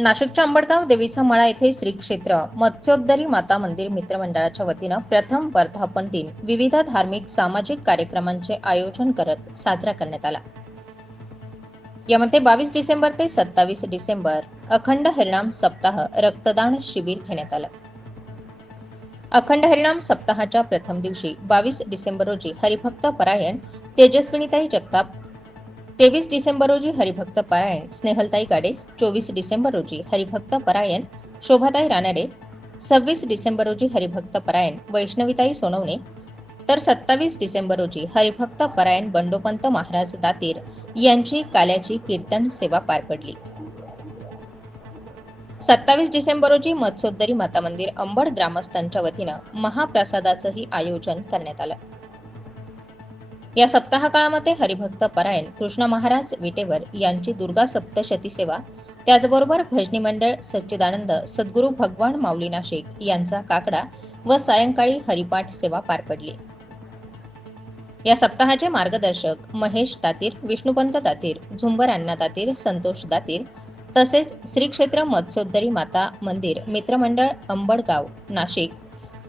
नाशिकच्या अंबडगाव देवीचा मळा येथे श्री क्षेत्र मत्स्योद्धरी माता मंदिर मित्रमंडळाच्या वतीनं प्रथम वर्धापन दिन विविध धार्मिक सामाजिक कार्यक्रमांचे आयोजन करत साजरा करण्यात आला. यामध्ये बावीस डिसेंबर ते सत्तावीस डिसेंबर अखंड हरिणाम सप्ताह रक्तदान शिबिर घेण्यात आलं. अखंड हरिणाम सप्ताहाच्या प्रथम दिवशी बावीस डिसेंबर रोजी हरिभक्त परायण तेजस्विनीताई जगताप तेवीस डिसेंबर रोजी हरिभक्त परायण. स्नेहलताई गाडे चोवीस डिसेंबर रोजी हरिभक्त परायण. शोभाताई रानडे सव्वीस डिसेंबर रोजी हरिभक्त परायण. वैष्णवीताई सोनवणे तर सत्तावीस डिसेंबर रोजी हरिभक्त परायण बंडोपंत महाराज दातीर यांची काल्याची कीर्तन सेवा पार पडली. सत्तावीस डिसेंबर रोजी मत्सोद्दरी माता मंदिर अंबड ग्रामस्थांच्या वतीनं महाप्रसादाचंही आयोजन करण्यात आलं. या सप्ताह काळामध्ये हरिभक्त परायण कृष्ण महाराज विटेवर यांची दुर्गा सप्तशती सेवा. त्याचबरोबर भजनी मंडळ सच्चिदानंद सद्गुरू भगवान माऊली नाशिक यांचा काकडा व सायंकाळी हरिपाठ सेवा पार पडली. या सप्ताहाचे मार्गदर्शक महेश दातीर विष्णुपंत दातीर झुंबर अण्णा दातीर संतोष दातीर तसेच श्री क्षेत्र मत्स्योद्धरी माता मंदिर मित्रमंडळ अंबडगाव नाशिक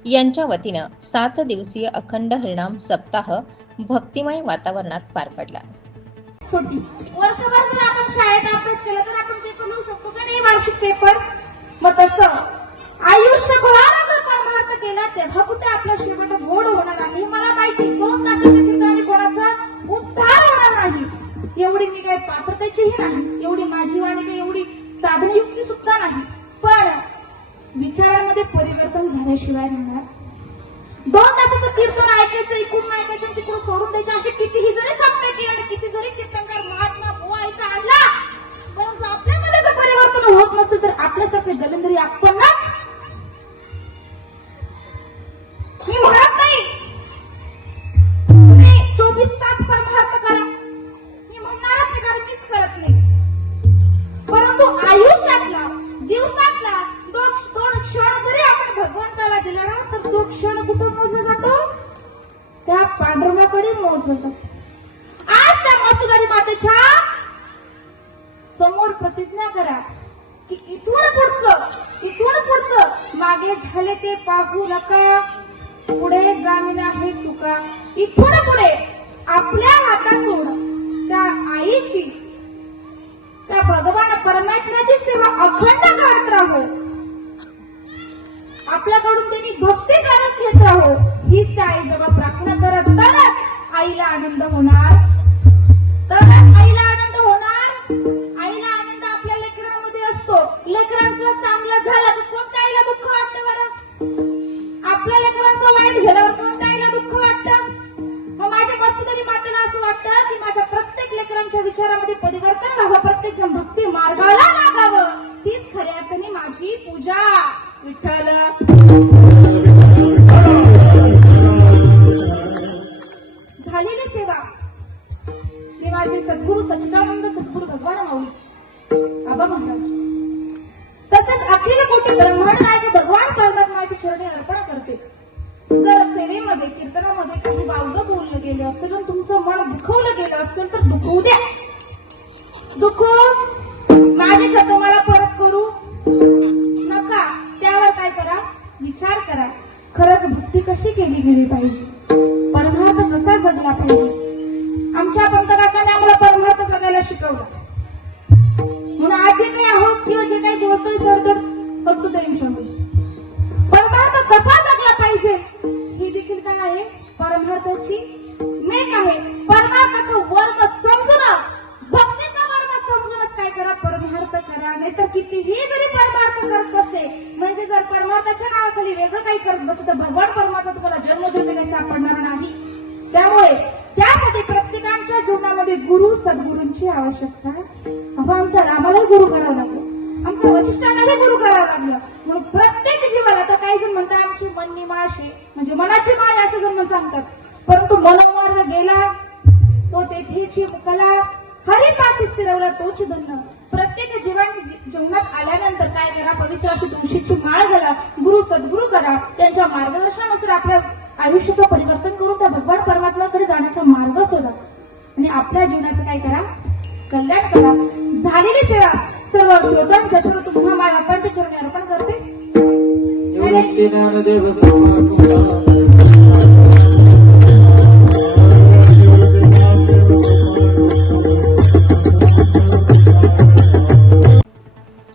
यांच्या वतीनं सात दिवसीय अखंड हरिणाम सप्ताह भक्तिमय वातावरणात पार पडला. छोटी. वर्षभर जर आपण शाळेत अभ्यास केला तर आपण पेपर लिहू शकतो का नाही? वार्षिक पेपर मग तसं. आयुष्यभरानं जर परमार्थ केला तेव्हा कुठे आपल्या शेवट गोड होणार नाही मला माहिती दोन तासाच्या चित्राने कोणाचा उद्धार होणार नाही. एवढी मी काही पात्रतेचीही नाही. एवढी माझी वाणी काही एवढी साधनयुक्ती सुद्धा नाही. पण विचारामध्ये परिवर्तन झाल्याशिवाय राहणार कीर्तन ऐकायचं इकडून ऐकायचं तिकडून सोडून द्यायचं. असे कितीही जरी स्वप्न केले आणि किती जरी कीर्तनकार महात्मा बुवायचा आणला तर तो कुठं मोजला जातो? त्या पांडुरंगाकडे मोजला जातो. आज त्या मसुदारी मातेच्या समोर प्रतिज्ञा करा की इथून पुढचं इथून पुढचं मागे झाले ते पाहू नका. पुढे जामीन आहे तुका. इथून पुढे आपल्या हातातून त्या आईची त्या भगवान परमात्म्याची सेवा अखंड आपल्याकडून त्यांनी भक्ती करत घेत राहो हीच त्या आईजवळ प्रार्थना करत तरच आईला आनंद होणार. तरच आईला आनंद होणार. आईला आनंद आपल्या लेकरांमध्ये असतो. लेकरांचं चांगलं झालं तर कोणत्या आईला दुःख वाटतं बरं? आपल्या लेकरांचं वाईट झाल्यावर कोणत्या आईला दुःख वाटतं? मग माझ्या मत्स्यदरी मातेला असं वाटतं की माझ्या प्रत्येक लेकरांच्या विचारामध्ये परिवर्तन व्हावं. प्रत्येक जण भक्ती मार्गाला तसेच अखिल कोटी ब्रह्मांड नायक भगवान परमात्माची चरणी अर्पण करते. जर सेवेमध्ये कीर्तनामध्ये काही वावग बोललं गेलं असेल आणि तुमचं मन दुखवलं गेलं असेल तर दुखवू द्या. दुखू. माझे शब्द मला परत करू. नका. त्यावर काय करा? विचार करा. खरंच भक्ती कशी केली गेली पाहिजे? परमार्थ कसा जगला पाहिजे? आमच्या पंतकाकाने आम्हाला परमार्थ जगायला शिकवलं. म्हणून आज जे काही आहोत किंवा जे काही वेगळं काही करत बसलं तर भगवान परमात्मा तुम्हाला जन्म काही सापडणार नाही. त्यामुळे त्यासाठी प्रत्येकांच्या जीवनामध्ये गुरु सद्गुरूंची आवश्यकता आहे. आमच्या रामालाही गुरु करावं लागलं. आमच्या वशिष्ठांनाही गुरु करावं लागलं. म्हणून प्रत्येक जीवाला तर काही जण म्हणतात आमची मननी माळ म्हणजे मनाची माय असं जण सांगतात परंतु मनोमार्ग गेला तो तेथेची कला हरे पाठी स्थिरवला तोच दंड प्रत्येक जीवाने जीवनात आल्यानंतर काय करा? पवित्र अशी तुळशीची माळ घाला गुरु सद्गुरु करा. त्यांच्या मार्गदर्शनानुसार आपल्या आयुष्याचं परिवर्तन करून त्या भगवान परमात्माकडे जाण्याचा मार्ग शोधा आणि आपल्या जीवनाचं काय करा? कल्याण करा. झालेली सेवा सर्व श्रोतांच्या सर्व तुम्हाला माय बापांच्या चरणी अर्पण करते.